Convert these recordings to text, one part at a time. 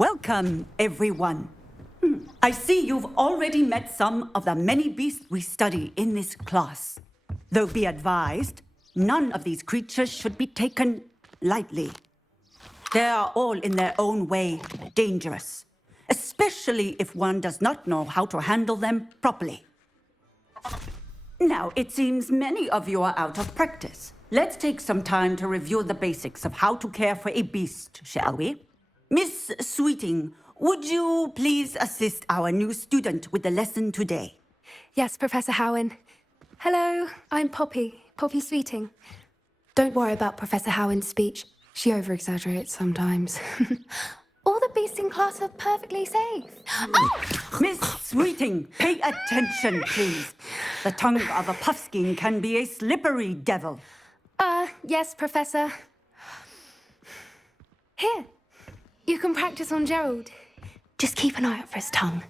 Welcome, everyone. I see you've already met some of the many beasts we study in this class. Though be advised, none of these creatures should be taken lightly. They are all in their own way dangerous, especially if one does not know how to handle them properly. Now, it seems many of you are out of practice. Let's take some time to review the basics of how to care for a beast, shall we? Miss Sweeting, would you please assist our new student with the lesson today? Yes, Professor Howen. Hello, I'm Poppy Sweeting. Don't worry about Professor Howen's speech. She over-exaggerates sometimes. All the beasts in class are perfectly safe. Oh! Miss Sweeting, pay attention, please. The tongue of a puffskein can be a slippery devil. Yes, Professor. Here, you can practice on Gerald. Just keep an eye out for his tongue.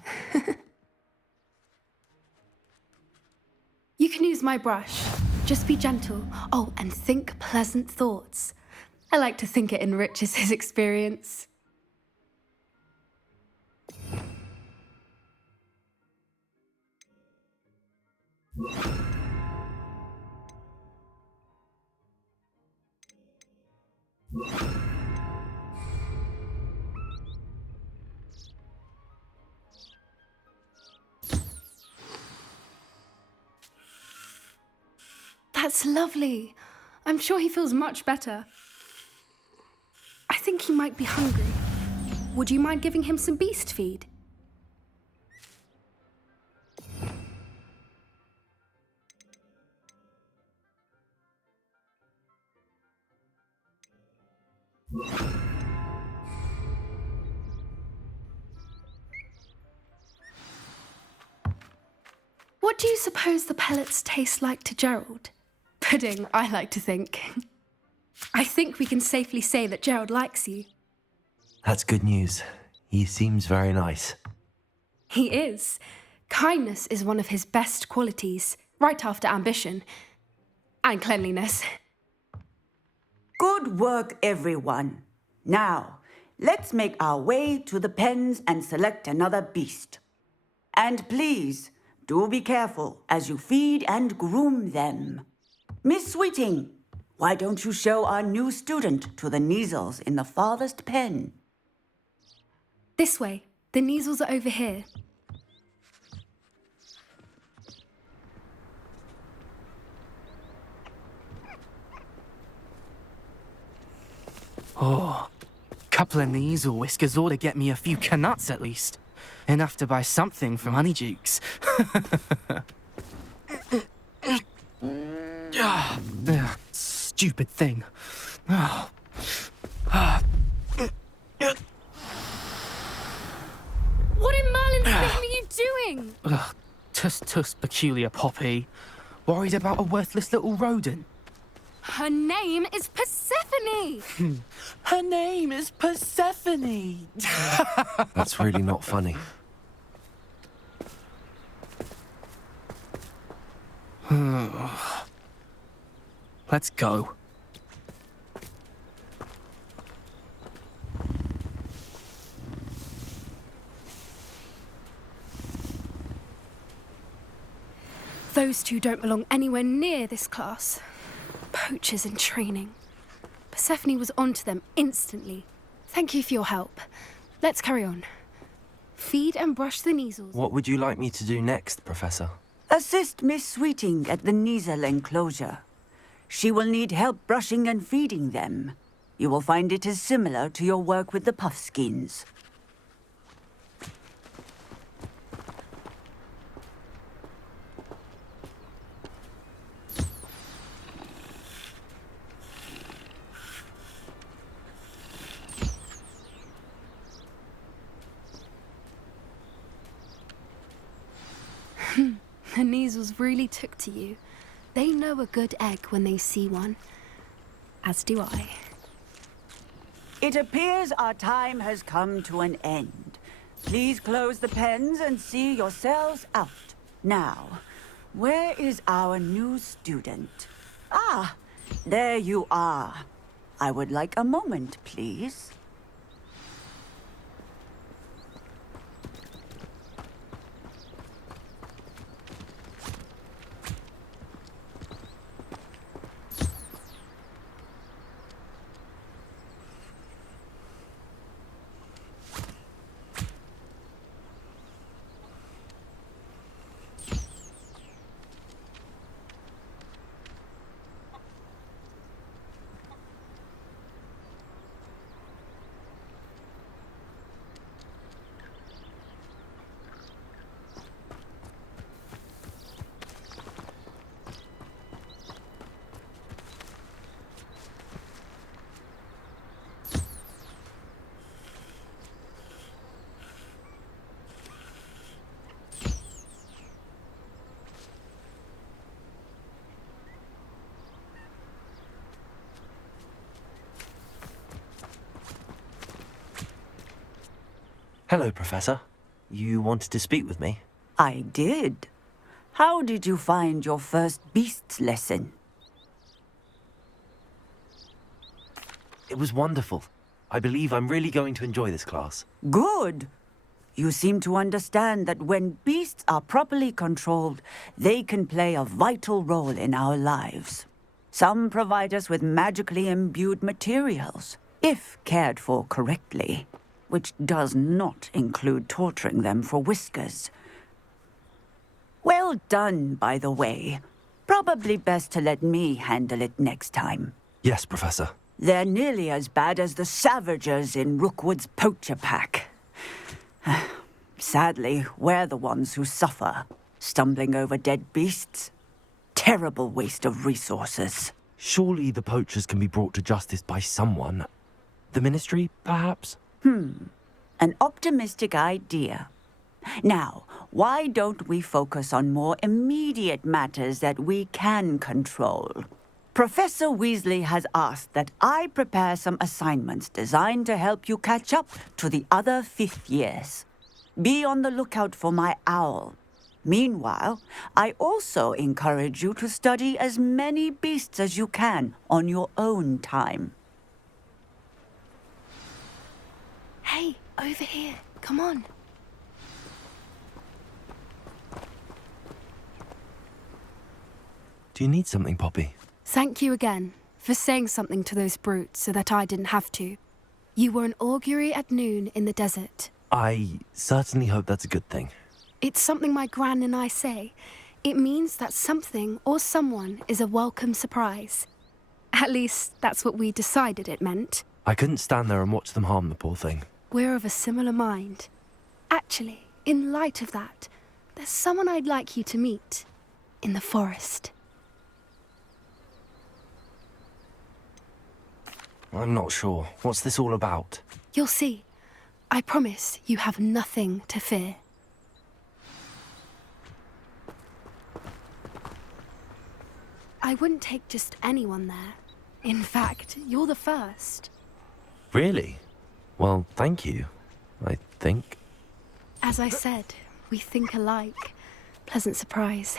You can use my brush. Just be gentle. Oh, and think pleasant thoughts. I like to think it enriches his experience. That's lovely. I'm sure he feels much better. I think he might be hungry. Would you mind giving him some beast feed? What do you suppose the pellets taste like to Gerald? Pudding, I like to think. I think we can safely say that Gerald likes you. That's good news. He seems very nice. He is. Kindness is one of his best qualities, right after ambition. And cleanliness. Good work, everyone. Now, let's make our way to the pens and select another beast. And please, do be careful as you feed and groom them. Miss Sweeting, why don't you show our new student to the Kneazles in the farthest pen? This way. The Kneazles are over here. Oh, couple of Kneazle whiskers ought to get me a few canuts at least. Enough to buy something from Honeydukes. Stupid thing. Oh. What in Merlin's name are you doing? Tuss, peculiar Poppy. Worried about a worthless little rodent. Her name is Persephone! Her name is Persephone! That's really not funny. Let's go. Those two don't belong anywhere near this class. Poachers in training. Persephone was onto them instantly. Thank you for your help. Let's carry on. Feed and brush the Kneazles. What would you like me to do next, Professor? Assist Miss Sweeting at the Kneazle enclosure. She will need help brushing and feeding them. You will find it is similar to your work with the puffskins. The Kneazles really took to you. They know a good egg when they see one. As do I. It appears our time has come to an end. Please close the pens and see yourselves out. Now, where is our new student? Ah, there you are. I would like a moment, please. Hello, Professor. You wanted to speak with me? I did. How did you find your first beasts lesson? It was wonderful. I believe I'm really going to enjoy this class. Good. You seem to understand that when beasts are properly controlled, they can play a vital role in our lives. Some provide us with magically imbued materials, if cared for correctly, which does not include torturing them for whiskers. Well done, by the way. Probably best to let me handle it next time. Yes, Professor. They're nearly as bad as the Savagers in Rookwood's poacher pack. Sadly, we're the ones who suffer, stumbling over dead beasts. Terrible waste of resources. Surely the poachers can be brought to justice by someone. The Ministry, perhaps? An optimistic idea. Now, why don't we focus on more immediate matters that we can control? Professor Weasley has asked that I prepare some assignments designed to help you catch up to the other fifth years. Be on the lookout for my owl. Meanwhile, I also encourage you to study as many beasts as you can on your own time. Hey, over here. Come on. Do you need something, Poppy? Thank you again for saying something to those brutes so that I didn't have to. You were an augury at noon in the desert. I certainly hope that's a good thing. It's something my gran and I say. It means that something or someone is a welcome surprise. At least, that's what we decided it meant. I couldn't stand there and watch them harm the poor thing. We're of a similar mind. Actually, in light of that, there's someone I'd like you to meet. In the forest. I'm not sure. What's this all about? You'll see. I promise you have nothing to fear. I wouldn't take just anyone there. In fact, you're the first. Really? Well, thank you, I think. As I said, we think alike. Pleasant surprise.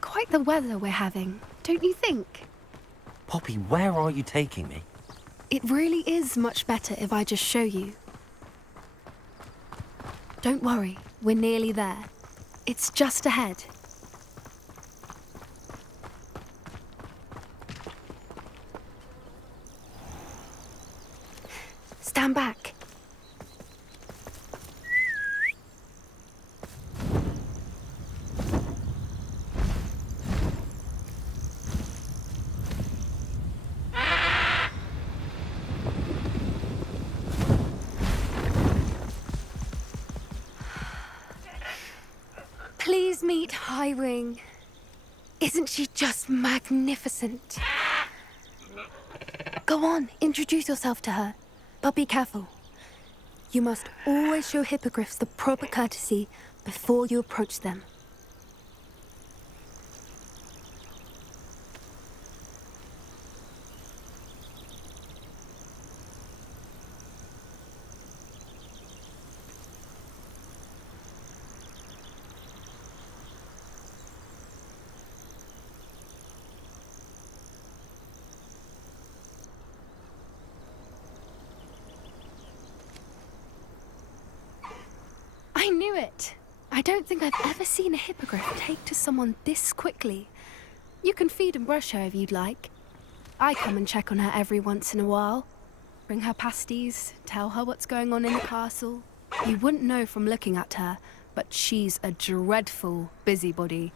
Quite the weather we're having, don't you think? Poppy, where are you taking me? It really is much better if I just show you. Don't worry, We're nearly there. It's just ahead. Stand back. Please meet Highwing. Isn't she just magnificent? Go on, introduce yourself to her. But be careful. You must always show hippogriffs the proper courtesy before you approach them. I knew it. I don't think I've ever seen a hippogriff take to someone this quickly. You can feed and brush her if you'd like. I come and check on her every once in a while. Bring her pasties, tell her what's going on in the castle. You wouldn't know from looking at her, but she's a dreadful busybody.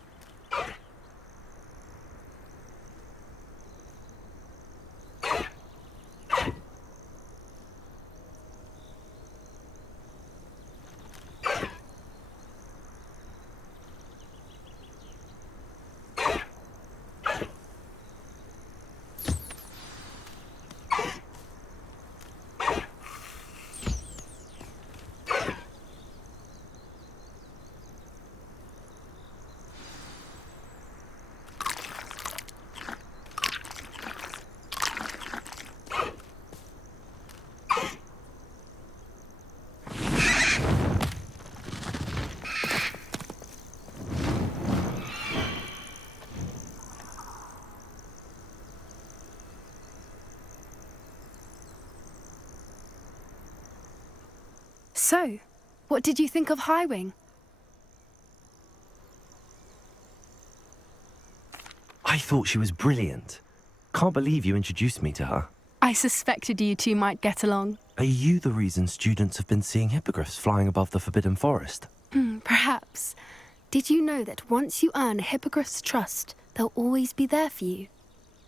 So, what did you think of Highwing? I thought she was brilliant. Can't believe you introduced me to her. I suspected you two might get along. Are you the reason students have been seeing hippogriffs flying above the Forbidden Forest? Perhaps. Did you know that once you earn a hippogriff's trust, they'll always be there for you?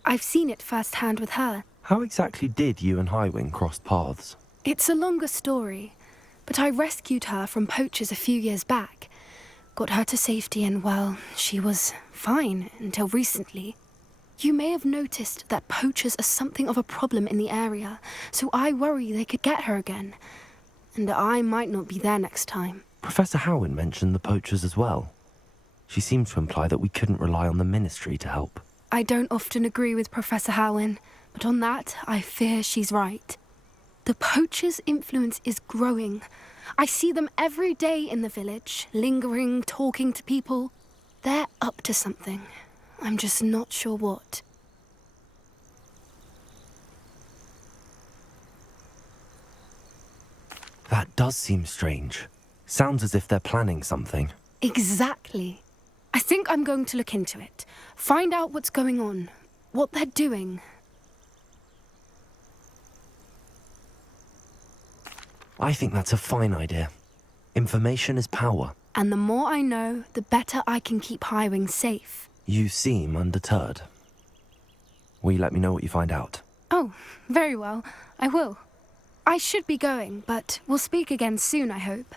I've seen it firsthand with her. How exactly did you and Highwing cross paths? It's a longer story, but I rescued her from poachers a few years back. Got her to safety and, well, she was fine until recently. You may have noticed that poachers are something of a problem in the area, so I worry they could get her again. And I might not be there next time. Professor Howin mentioned the poachers as well. She seemed to imply that we couldn't rely on the Ministry to help. I don't often agree with Professor Howin, but on that, I fear she's right. The poachers' influence is growing. I see them every day in the village, lingering, talking to people. They're up to something. I'm just not sure what. That does seem strange. Sounds as if they're planning something. Exactly. I think I'm going to look into it. Find out what's going on, what they're doing. I think that's a fine idea. Information is power. And the more I know, the better I can keep Highwing safe. You seem undeterred. Will you let me know what you find out? Oh, very well. I will. I should be going, but we'll speak again soon, I hope.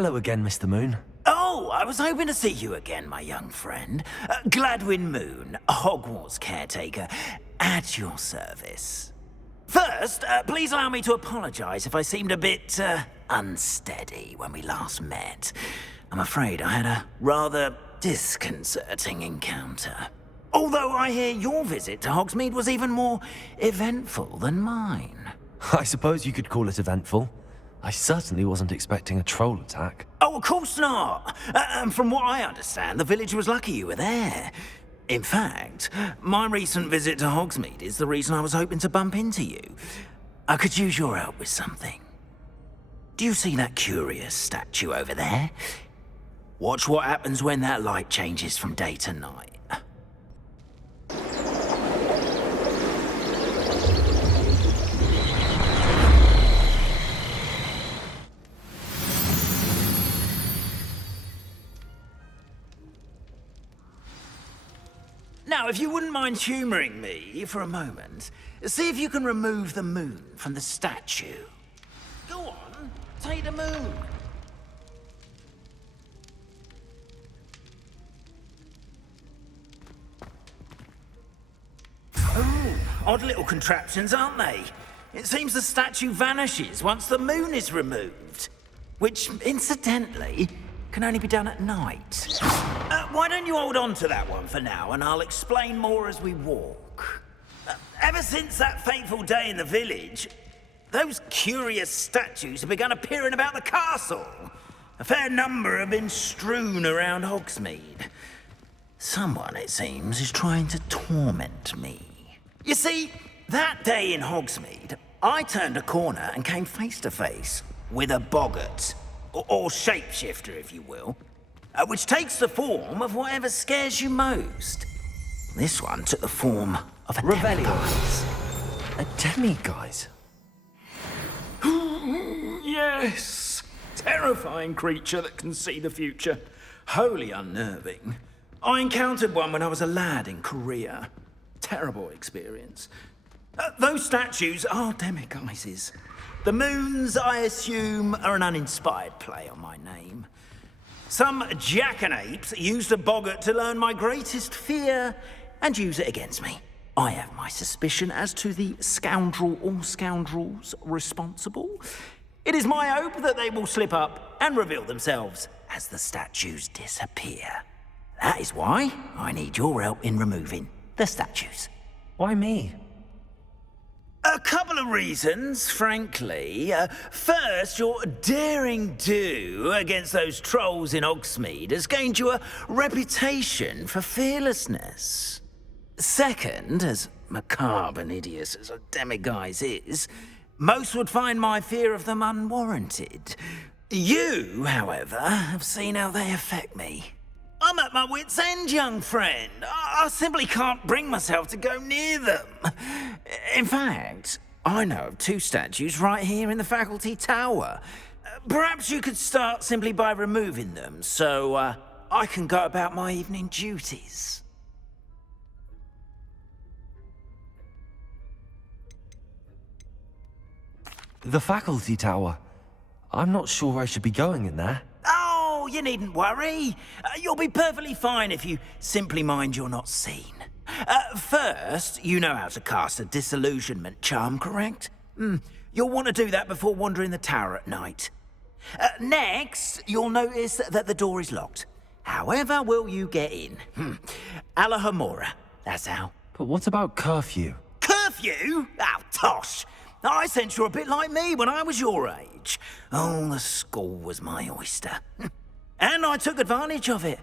Hello again, Mr. Moon. Oh, I was hoping to see you again, my young friend. Gladwin Moon, Hogwarts caretaker, at your service. First, please allow me to apologize if I seemed a bit, unsteady when we last met. I'm afraid I had a rather disconcerting encounter. Although I hear your visit to Hogsmeade was even more eventful than mine. I suppose you could call it eventful. I certainly wasn't expecting a troll attack. Oh, of course not. And from what I understand, the village was lucky you were there. In fact, my recent visit to Hogsmeade is the reason I was hoping to bump into you. I could use your help with something. Do you see that curious statue over there? Watch what happens when that light changes from day to night. Now, if you wouldn't mind humouring me for a moment, see if you can remove the moon from the statue. Go on, take the moon. Oh, odd little contraptions, aren't they? It seems the statue vanishes once the moon is removed. Which, incidentally, can only be done at night. Why don't you hold on to that one for now, and I'll explain more as we walk. Ever since that fateful day in the village, those curious statues have begun appearing about the castle. A fair number have been strewn around Hogsmeade. Someone, it seems, is trying to torment me. You see, that day in Hogsmeade, I turned a corner and came face to face with a boggart, or shapeshifter, if you will, which takes the form of whatever scares you most. This one took the form of a demiguise. A demiguise? Yes! Terrifying creature that can see the future. Wholly unnerving. I encountered one when I was a lad in Korea. Terrible experience. Those statues are demiguises. The moons, I assume, are an uninspired play on my name. Some jackanapes used a boggart to learn my greatest fear and use it against me. I have my suspicion as to the scoundrel or scoundrels responsible. It is my hope that they will slip up and reveal themselves as the statues disappear. That is why I need your help in removing the statues. Why me? A couple of reasons, frankly. First, your daring do against those trolls in Hogsmeade has gained you a reputation for fearlessness. Second, as macabre and hideous as a demiguise is, most would find my fear of them unwarranted. You, however, have seen how they affect me. I'm at my wit's end, young friend. I simply can't bring myself to go near them. In fact, I know of two statues right here in the faculty tower. Perhaps you could start simply by removing them, so I can go about my evening duties. The faculty tower. I'm not sure I should be going in there. Oh, you needn't worry. You'll be perfectly fine if you simply mind you're not seen. First, you know how to cast a disillusionment charm, correct? You'll want to do that before wandering the tower at night. Next, you'll notice that the door is locked. However will you get in? Alahamora, that's how. But what about curfew? Curfew? Oh, tosh. I sense you're a bit like me when I was your age. Oh, the school was my oyster. And I took advantage of it.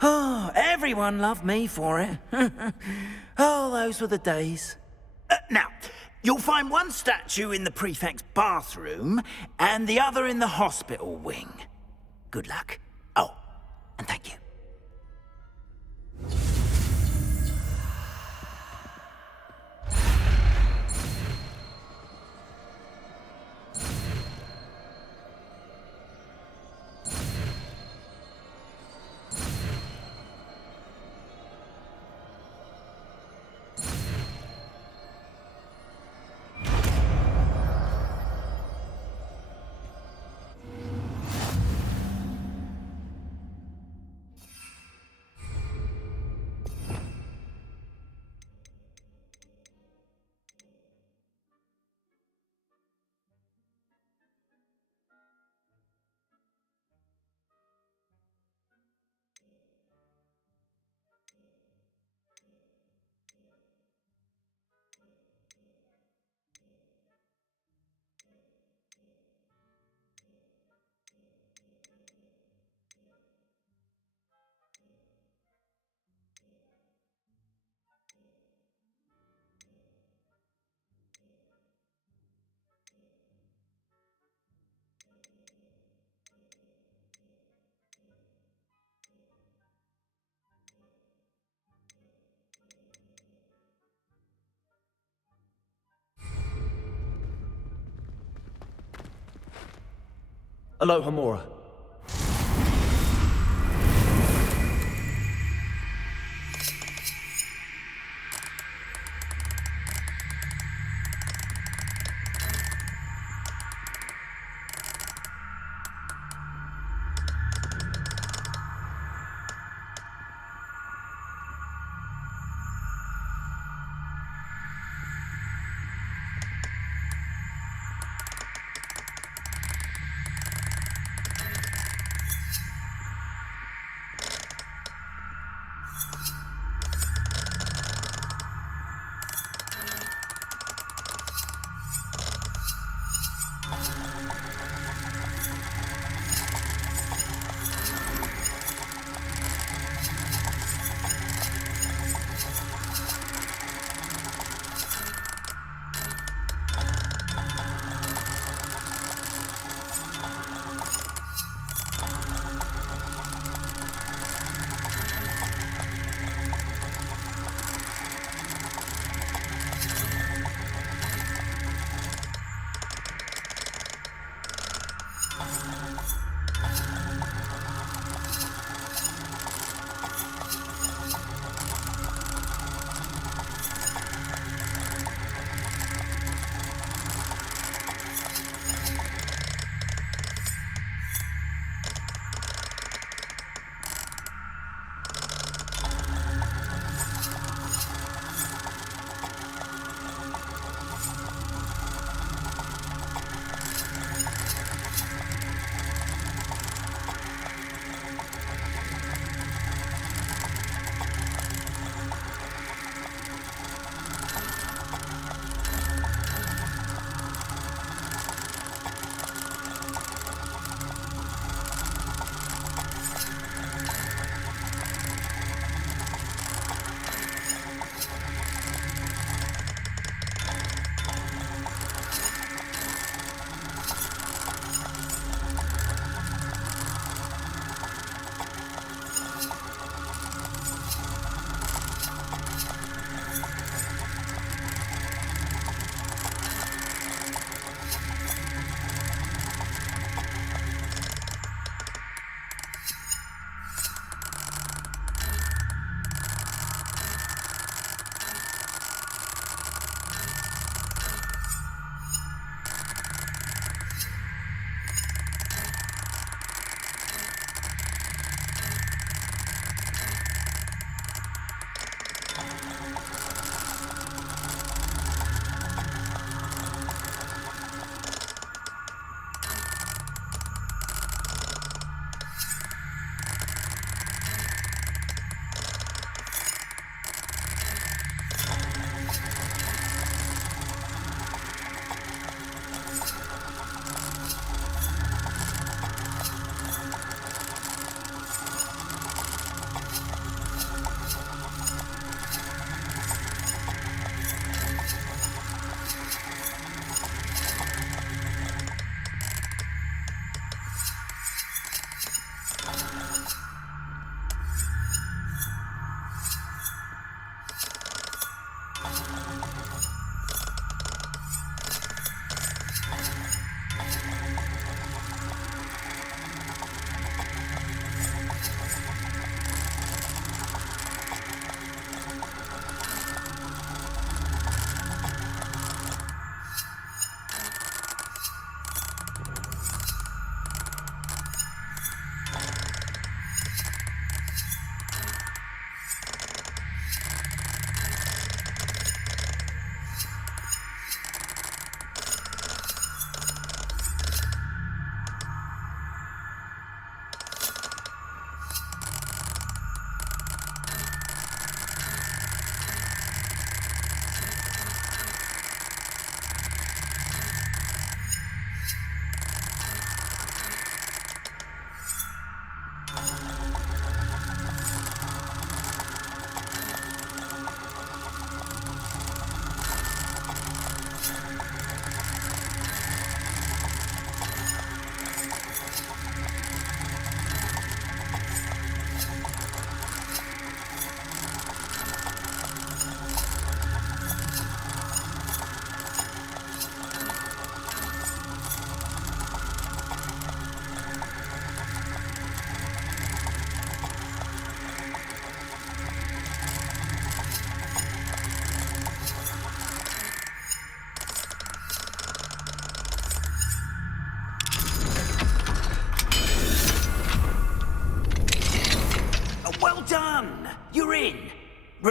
Oh, everyone loved me for it. Oh, those were the days. Now, you'll find one statue in the prefect's bathroom and the other in the hospital wing. Good luck. Oh, and thank you. Aloha Mora.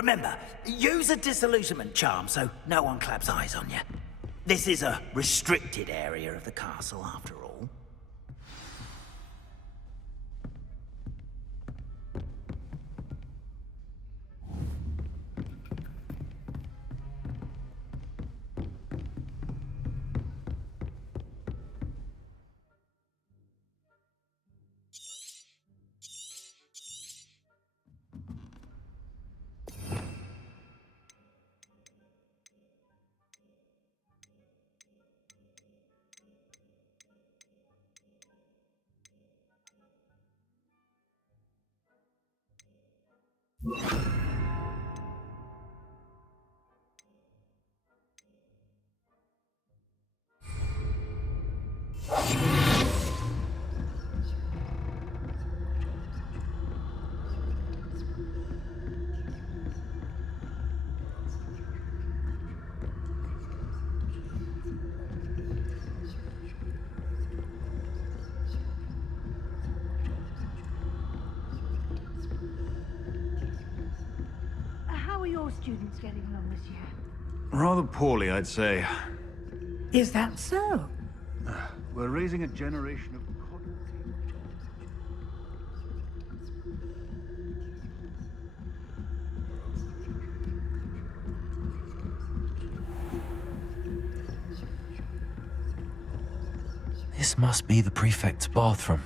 Remember, use a disillusionment charm so no one claps eyes on you. This is a restricted area of the castle, after all. How are your students getting along this year? Rather poorly, I'd say. Is that so? We're raising a generation of This must be the prefect's bathroom.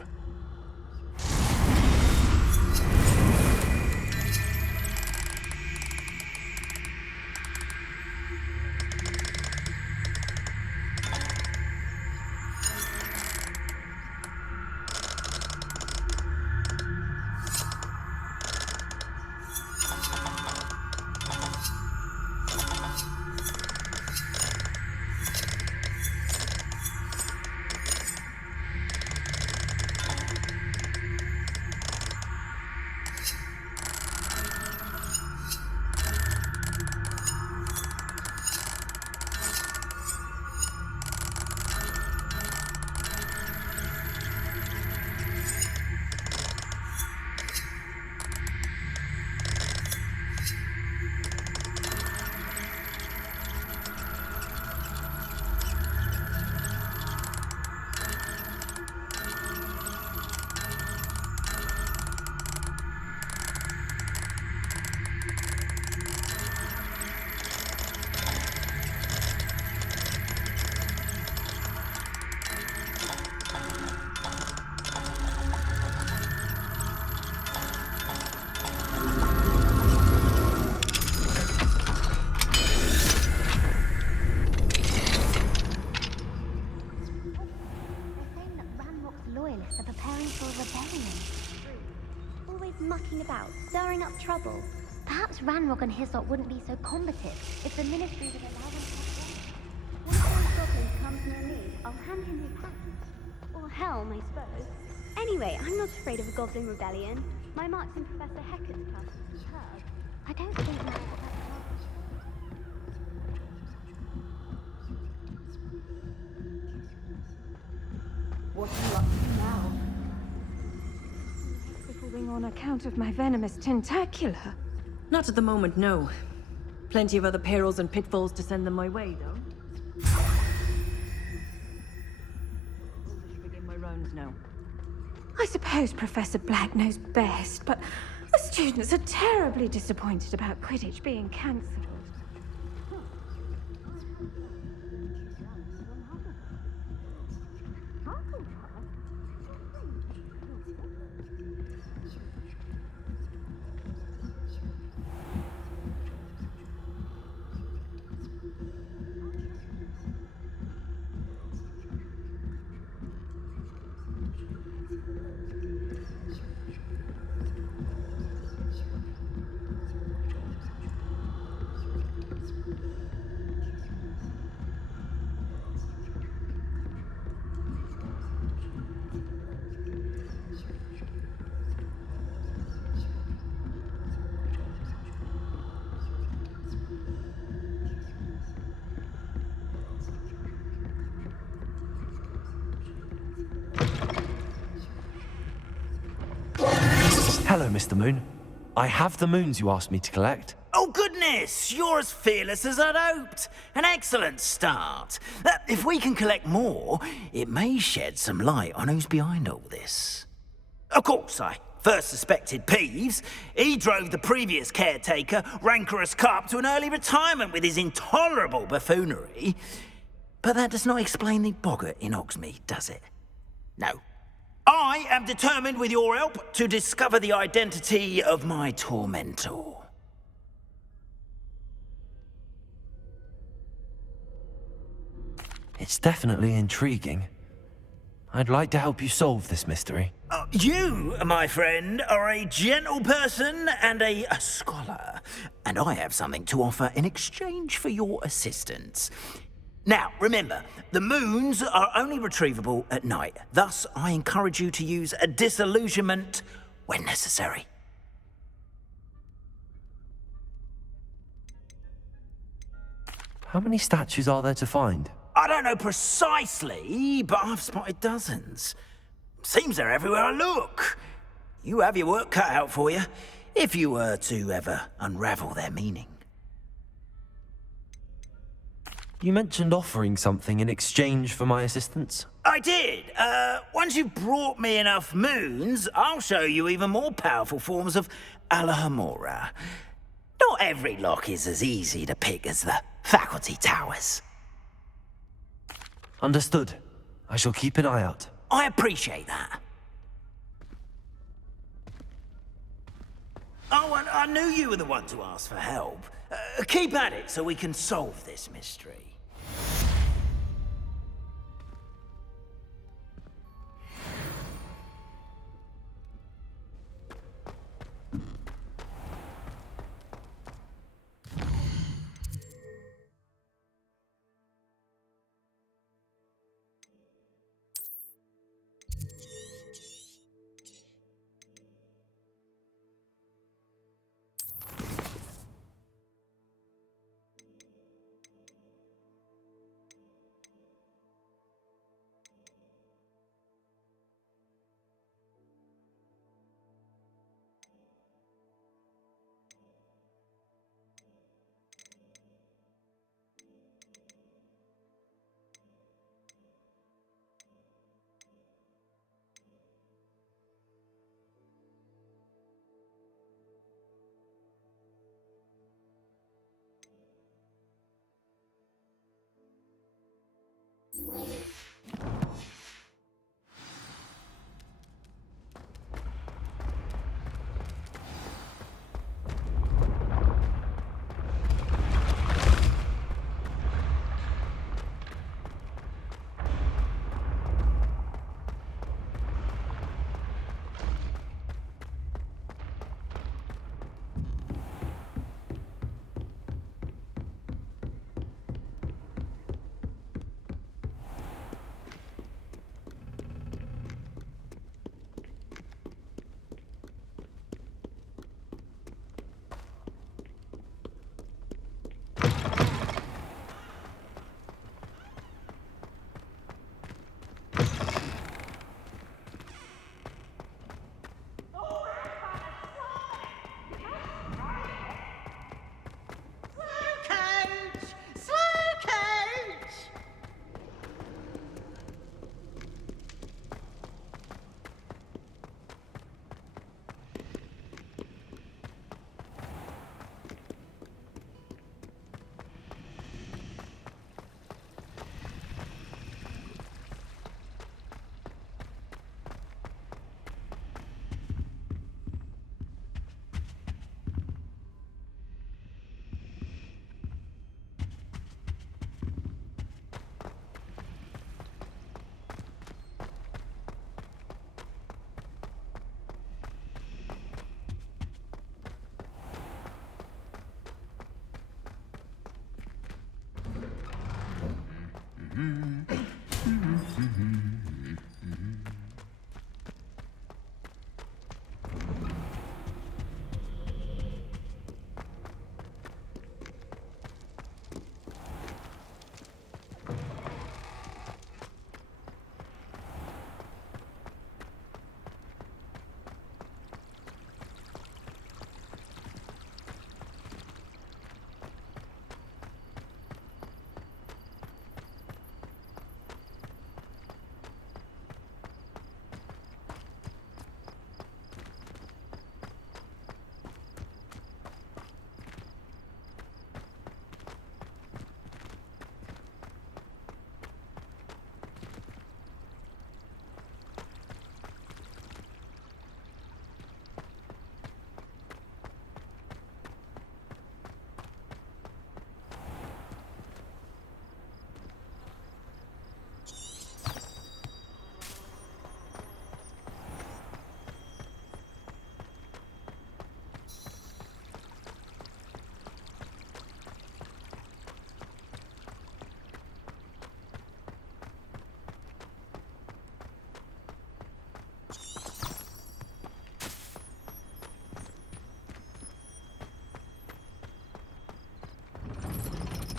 Mucking about, stirring up trouble. Perhaps Ranrock and his lot wouldn't be so combative if the Ministry would allow them to have one of those goblins comes near me, I'll hand him his patent. Or helm, I suppose. Anyway, I'm not afraid of a goblin rebellion. My mark's in Professor Hecat's class. Herb. I don't think that's What are you up to now? On account of my venomous tentacula. Not at the moment, no. Plenty of other perils and pitfalls to send them my way, though. I should begin my rounds now. I suppose Professor Black knows best, but the students are terribly disappointed about Quidditch being cancelled. Hello, Mr. Moon. I have the moons you asked me to collect. Oh, goodness! You're as fearless as I'd hoped. An excellent start. If we can collect more, it may shed some light on who's behind all this. Of course, I first suspected Peeves. He drove the previous caretaker, Rancorous Carp, to an early retirement with his intolerable buffoonery. But that does not explain the boggart in Hogsmeade, does it? No. I am determined, with your help, to discover the identity of my tormentor. It's definitely intriguing. I'd like to help you solve this mystery. You, my friend, are a gentle person and a scholar, and I have something to offer in exchange for your assistance. Now, remember, the moons are only retrievable at night. Thus, I encourage you to use a disillusionment when necessary. How many statues are there to find? I don't know precisely, but I've spotted dozens. Seems they're everywhere I look. You have your work cut out for you, if you were to ever unravel their meaning. You mentioned offering something in exchange for my assistance. I did. Once you've brought me enough moons, I'll show you even more powerful forms of Alahamora. Not every lock is as easy to pick as the faculty towers. Understood. I shall keep an eye out. I appreciate that. Oh, and I knew you were the one to ask for help. Keep at it so we can solve this mystery.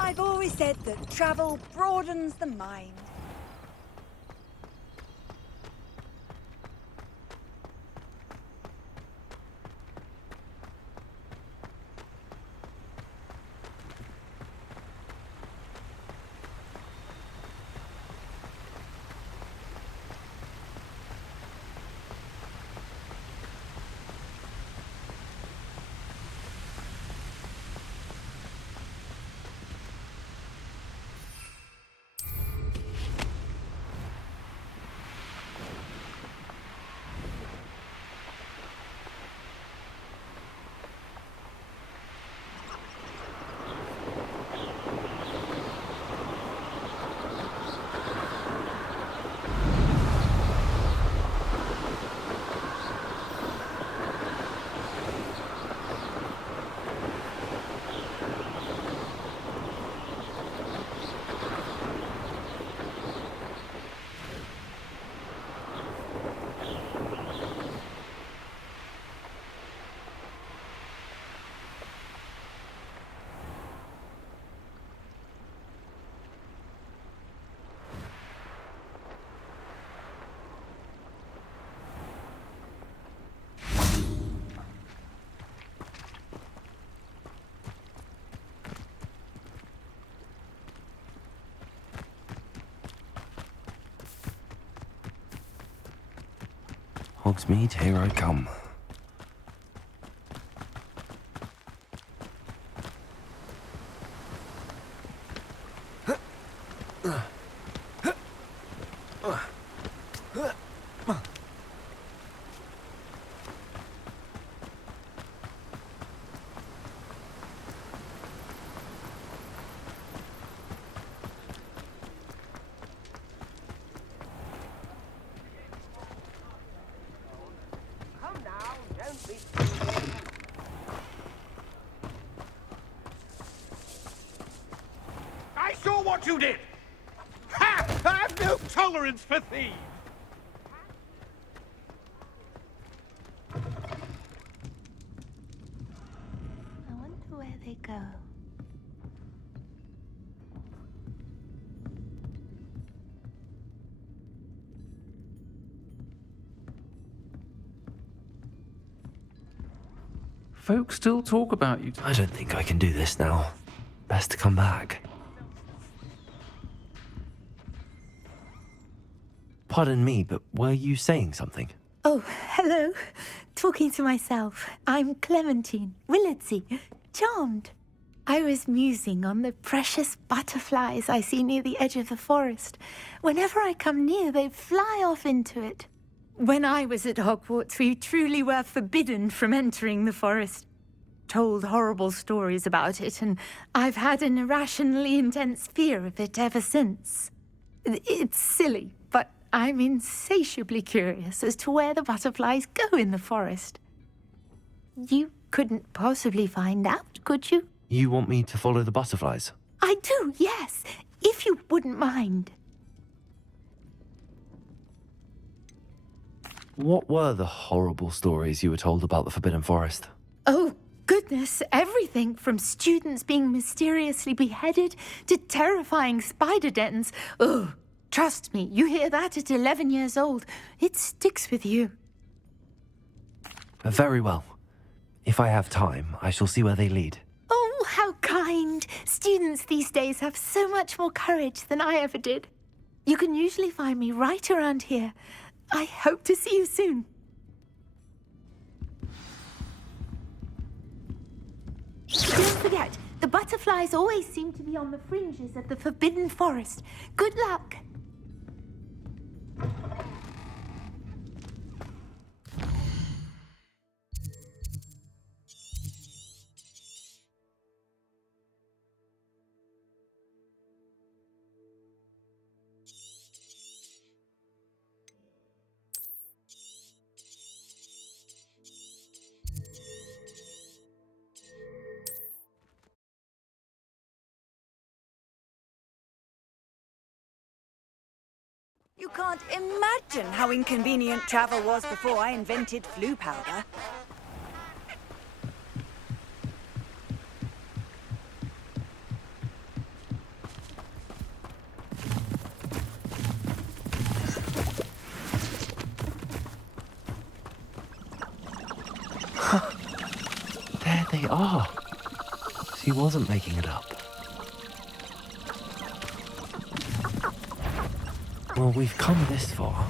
I've always said that travel broadens the mind. Hogsmeade, here I come. I saw what you did! Ha! I've no tolerance for thieves! I wonder where they go. Folks still talk about you. I don't think I can do this now. Best to come back. Pardon me, but were you saying something? Oh, hello. Talking to myself. I'm Clementine Willardsey. Charmed. I was musing on the precious butterflies I see near the edge of the forest. Whenever I come near, they fly off into it. When I was at Hogwarts, we truly were forbidden from entering the forest. Told horrible stories about it, and I've had an irrationally intense fear of it ever since. It's silly, but I'm insatiably curious as to where the butterflies go in the forest. You couldn't possibly find out, could you? You want me to follow the butterflies? I do, yes, if you wouldn't mind. What were the horrible stories you were told about the Forbidden Forest? Oh, goodness, everything from students being mysteriously beheaded to terrifying spider dens. Oh, trust me, you hear that at 11 years old, it sticks with you. Very well. If I have time, I shall see where they lead. Oh, how kind. Students these days have so much more courage than I ever did. You can usually find me right around here. I hope to see you soon. Don't forget, the butterflies always seem to be on the fringes of the Forbidden Forest. Good luck. You can't imagine how inconvenient travel was before I invented flu powder. he wasn't making it up. Well, we've come this far.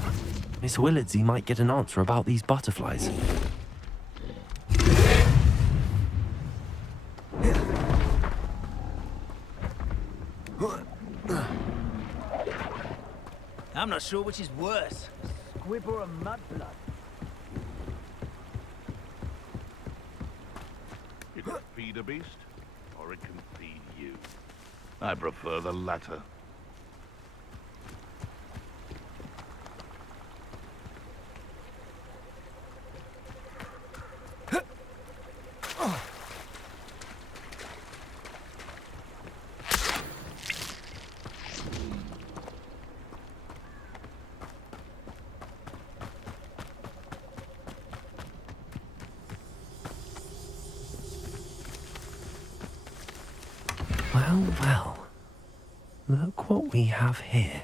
Miss Willardsey might get an answer about these butterflies. I'm not sure which is worse, squib or a mudblood. It can feed a beast, or it can feed you. I prefer the latter. Well, well. Look what we have here.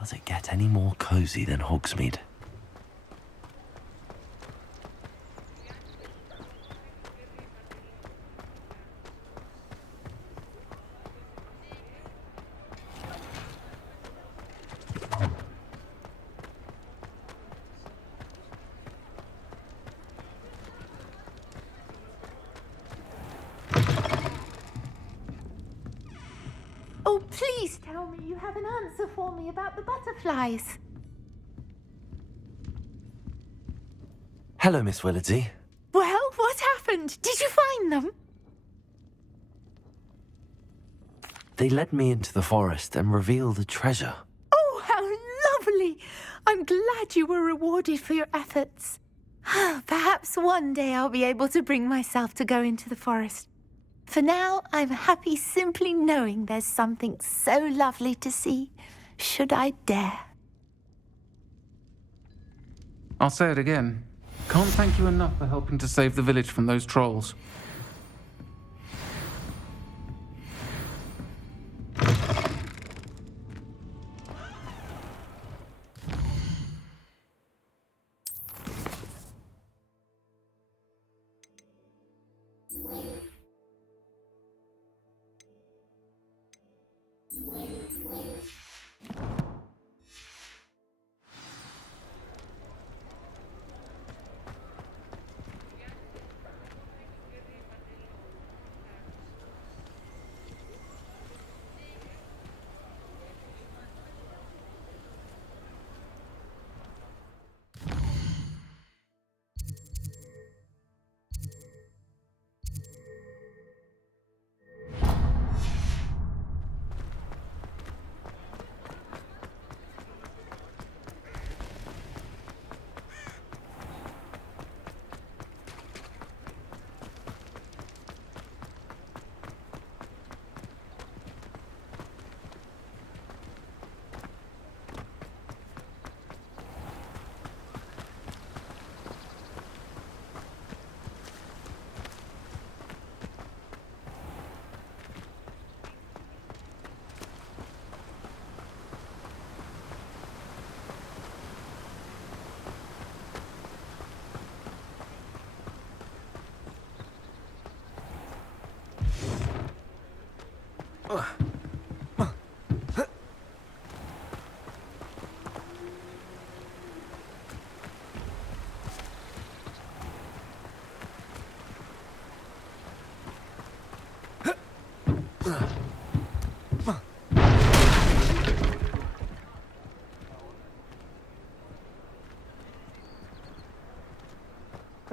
Does it get any more cozy than Hogsmeade? Oh, please tell me you have an answer for me about the butterflies. Hello, Miss Willardsey. Well, what happened? Did you find them? They led me into the forest and revealed a treasure. Oh, how lovely! I'm glad you were rewarded for your efforts. Perhaps one day I'll be able to bring myself to go into the forest. For now, I'm happy simply knowing there's something so lovely to see, should I dare. I'll say it again. Can't thank you enough for helping to save the village from those trolls.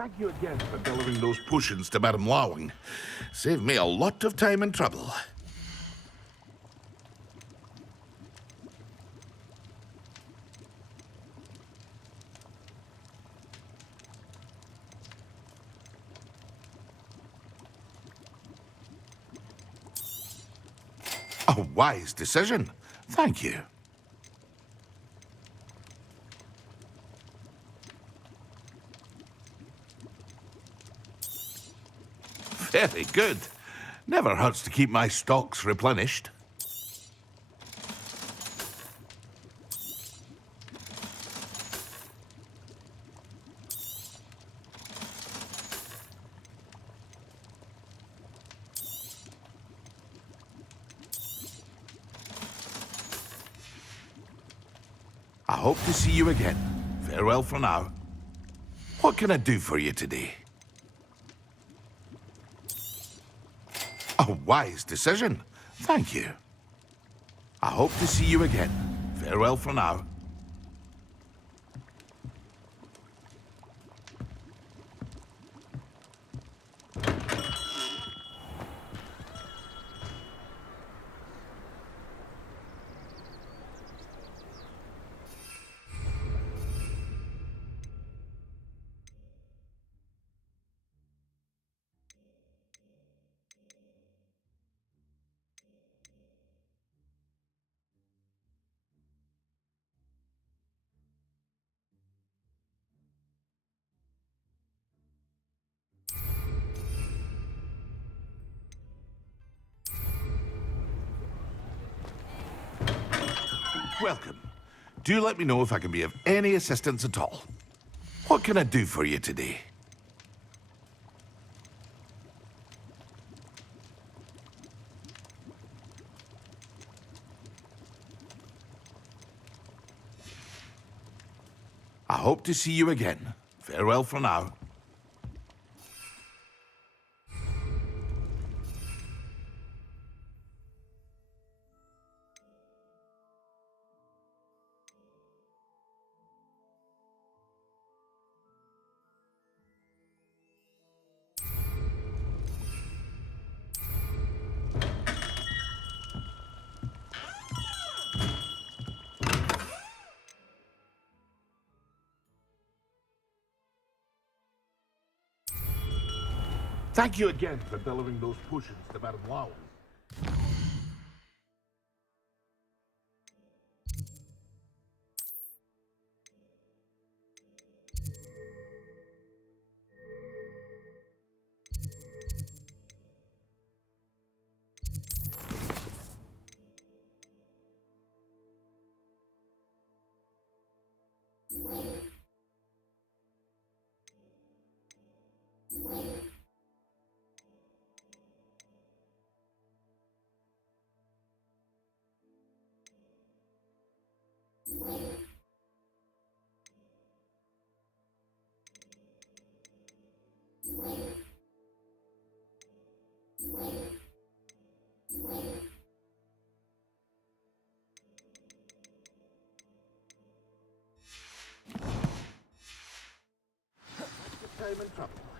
Thank you again for delivering those potions to Madame Lawing. Saved me a lot of time and trouble. A wise decision. Thank you. Very good. Never hurts to keep my stocks replenished. I hope to see you again. Farewell for now. What can I do for you today? A wise decision. Thank you. I hope to see you again. Farewell for now. Welcome. Do let me know if I can be of any assistance at all. What can I do for you today? I hope to see you again. Farewell for now. Thank you again for delivering those potions to Madame Lawing. Time and trouble.